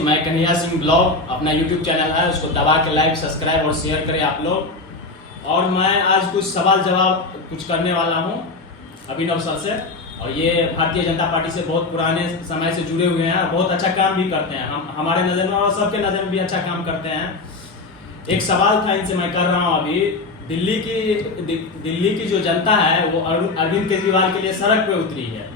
मैं कन्हैया सिंह ब्लॉग अपना YouTube channel है, उसको दबा के लाइक सब्सक्राइब और शेयर करें आप लोग। और मैं आज कुछ सवाल जवाब कुछ करने वाला हूं अभिनव सर से। और ये भारतीय जनता पार्टी से बहुत पुराने समय से जुड़े हुए हैं, बहुत अच्छा काम भी करते हैं। हम हमारे नज़र में और सबके नज़र में भी अच्छा काम करते हैं। एक सवाल था इनसे मैं कर रहा हूँ अभी। दिल्ली की जो जनता है वो अरविंद केजरीवाल के लिए सड़क पे उतरी है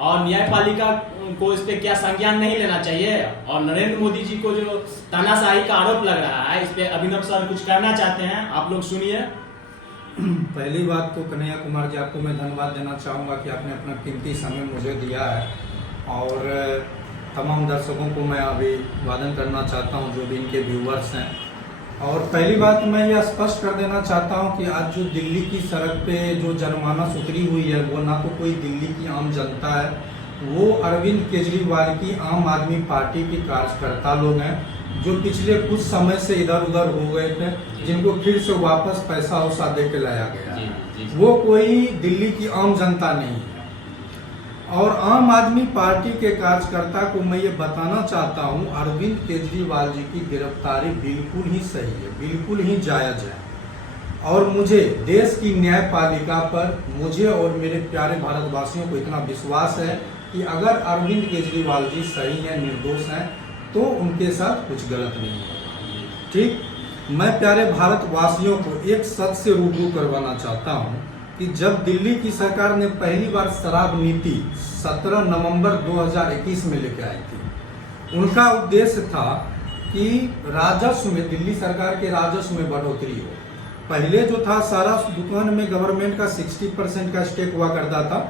और न्यायपालिका को इस पे क्या संज्ञान नहीं लेना चाहिए। और नरेंद्र मोदी जी को जो तानाशाही का आरोप लग रहा है, इस पे अभिनव सर कुछ कहना चाहते हैं, आप लोग सुनिए। पहली बात तो कन्हैया कुमार जी, आपको मैं धन्यवाद देना चाहूँगा कि आपने अपना कीमती समय मुझे दिया है। और तमाम दर्शकों को मैं अभिवादन करना चाहता हूँ जो भी इनके व्यूवर्स हैं। और पहली बात मैं यह स्पष्ट कर देना चाहता हूँ कि आज जो दिल्ली की सड़क पे जो जनमानस उतरी हुई है वो ना तो कोई दिल्ली की आम जनता है, वो अरविंद केजरीवाल की आम आदमी पार्टी के कार्यकर्ता लोग हैं जो पिछले कुछ समय से इधर उधर हो गए थे, जिनको फिर से वापस पैसा वैसा दे के लाया गया है। वो कोई दिल्ली की आम जनता नहीं है। और आम आदमी पार्टी के कार्यकर्ता को मैं ये बताना चाहता हूँ, अरविंद केजरीवाल जी की गिरफ्तारी बिल्कुल ही सही है, बिल्कुल ही जायज है। और मुझे देश की न्यायपालिका पर, मुझे और मेरे प्यारे भारतवासियों को इतना विश्वास है कि अगर अरविंद केजरीवाल जी सही हैं, निर्दोष हैं, तो उनके साथ कुछ गलत नहीं है। ठीक, मैं प्यारे भारतवासियों को एक सच से रूबरू करवाना चाहता हूँ कि जब दिल्ली की सरकार ने पहली बार शराब नीति 17 नवंबर 2021 में लेकर आई थी, उनका उद्देश्य था कि राजस्व में, दिल्ली सरकार के राजस्व में बढ़ोतरी हो। पहले जो था सारा दुकान में गवर्नमेंट का 60% का स्टेक हुआ करता था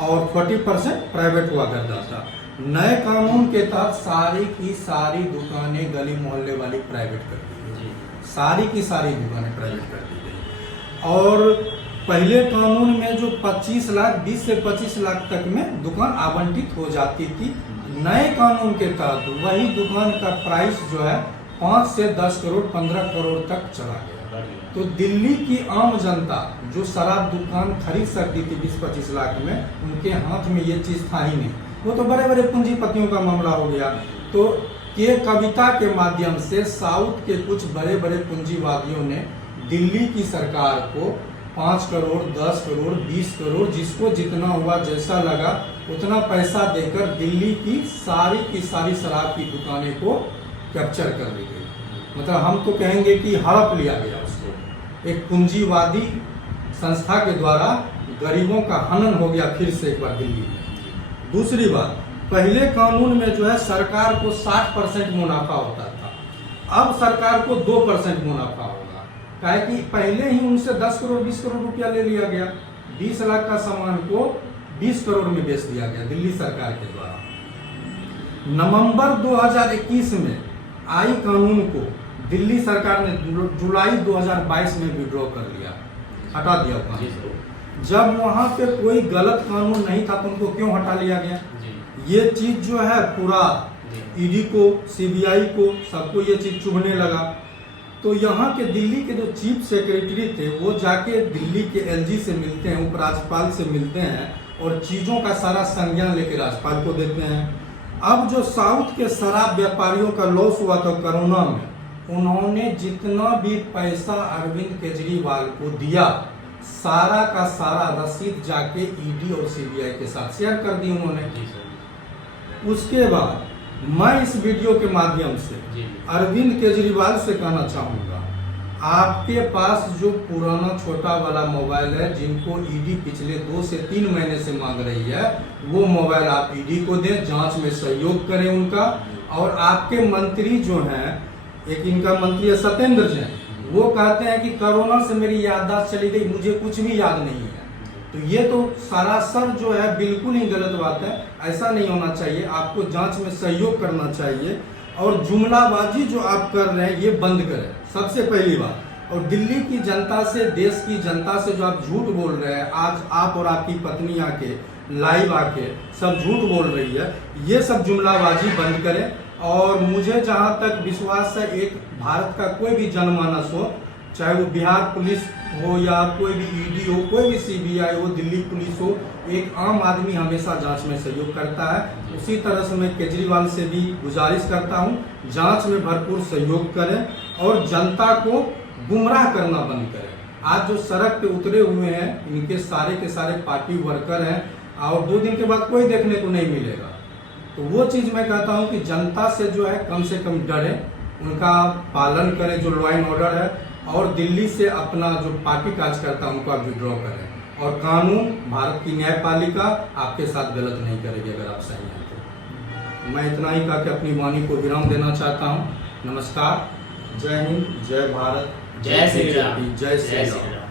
और 40% प्राइवेट हुआ करता था। नए कानून के तहत सारी की सारी दुकानें गली मोहल्ले वाली प्राइवेट कर दी गई, सारी की सारी दुकानें प्राइवेट कर दी गई। और पहले कानून में जो 20 से 25 लाख तक में दुकान आवंटित हो जाती थी, नए कानून के तहत वही दुकान का प्राइस जो है 5 से 10 करोड़ 15 करोड़ तक चला गया। तो दिल्ली की आम जनता जो शराब दुकान खरीद सकती थी 20-25 लाख में, उनके हाथ में ये चीज था ही नहीं। वो तो बड़े बड़े पूंजीपतियों का मामला हो गया। तो ये कविता के माध्यम से साउथ के कुछ बड़े बड़े पूंजीवादियों ने दिल्ली की सरकार को 5 करोड़ 10 करोड़ 20 करोड़ जिसको जितना हुआ, जैसा लगा उतना पैसा देकर दिल्ली की सारी शराब की दुकानें को कैप्चर कर ली गई। मतलब हम तो कहेंगे कि हड़प लिया गया उसको। एक पूंजीवादी संस्था के द्वारा गरीबों का हनन हो गया फिर से एक बार दिल्ली में। दूसरी बात, पहले कानून में जो है सरकार को 60% मुनाफा होता था, अब सरकार को 2% मुनाफा होगा। काहे कि पहले ही उनसे 10 करोड़ 20 करोड़ रुपया ले लिया गया, 20 लाख का सामान को 20 करोड़ में बेच दिया गया दिल्ली सरकार के द्वारा। नवंबर 2021 में आई कानून को दिल्ली सरकार ने जुलाई 2022 में विड्रॉ कर लिया, हटा दिया कानून। जब वहां पे कोई गलत कानून नहीं था तो उनको क्यों हटा लिया गया? ये चीज जो है पूरा ईडी को, सीबीआई को, सबको ये चीज चुभने लगा। तो यहाँ के दिल्ली के जो चीफ सेक्रेटरी थे वो जाके दिल्ली के एलजी से मिलते हैं, उपराज्यपाल से मिलते हैं और चीजों का सारा संज्ञान लेके राज्यपाल को देते हैं। अब जो साउथ के शराब व्यापारियों का लॉस हुआ था कोरोना में, उन्होंने जितना भी पैसा अरविंद केजरीवाल को दिया, सारा का सारा रसीद जाके ईडी और सीबीआई के साथ शेयर कर दी उन्होंने। उसके बाद मैं इस वीडियो के माध्यम से अरविंद केजरीवाल से कहना चाहूंगा, आपके पास जो पुराना छोटा वाला मोबाइल है, जिनको ईडी पिछले 2 से 3 महीने से मांग रही है, वो मोबाइल आप ईडी को दें, जांच में सहयोग करें उनका। और आपके मंत्री जो हैं, एक इनका मंत्री है सत्येंद्र जैन, वो कहते हैं कि कोरोना से मेरी याददाश्त चली गई, मुझे कुछ भी याद नहीं है। तो ये तो सरासर जो है बिल्कुल ही गलत बात है। ऐसा नहीं होना चाहिए, आपको जांच में सहयोग करना चाहिए। और जुमलाबाजी जो आप कर रहे हैं ये बंद करें, सबसे पहली बात। और दिल्ली की जनता से, देश की जनता से जो आप झूठ बोल रहे हैं, आज आप और आपकी पत्नी आके लाइव आके सब झूठ बोल रही है, ये सब जुमलाबाजी बंद करें। और मुझे जहाँ तक विश्वास है, एक भारत का कोई भी जनमानस हो चाहे वो बिहार पुलिस हो या कोई भी ईडी हो, कोई भी सीबीआई हो, दिल्ली पुलिस हो, एक आम आदमी हमेशा जांच में सहयोग करता है। उसी तरह से मैं केजरीवाल से भी गुजारिश करता हूं, जांच में भरपूर सहयोग करें और जनता को गुमराह करना बंद करें। आज जो सड़क पे उतरे हुए हैं इनके सारे के सारे पार्टी वर्कर हैं और 2 दिन के बाद कोई देखने को नहीं मिलेगा। तो वो चीज़ मैं कहता हूं कि जनता से कम डरें, उनका पालन करें जो लॉ एंड ऑर्डर है, और दिल्ली से अपना जो पार्टी कार्यकर्ता उनको आप विड्रॉ करें। और कानून, भारत की न्यायपालिका आपके साथ गलत नहीं करेगी अगर आप सही हैं तो। मैं इतना ही कह के अपनी वाणी को विराम देना चाहता हूँ। नमस्कार, जय हिंद, जय भारत, जय श्री राम, जय श्री राम।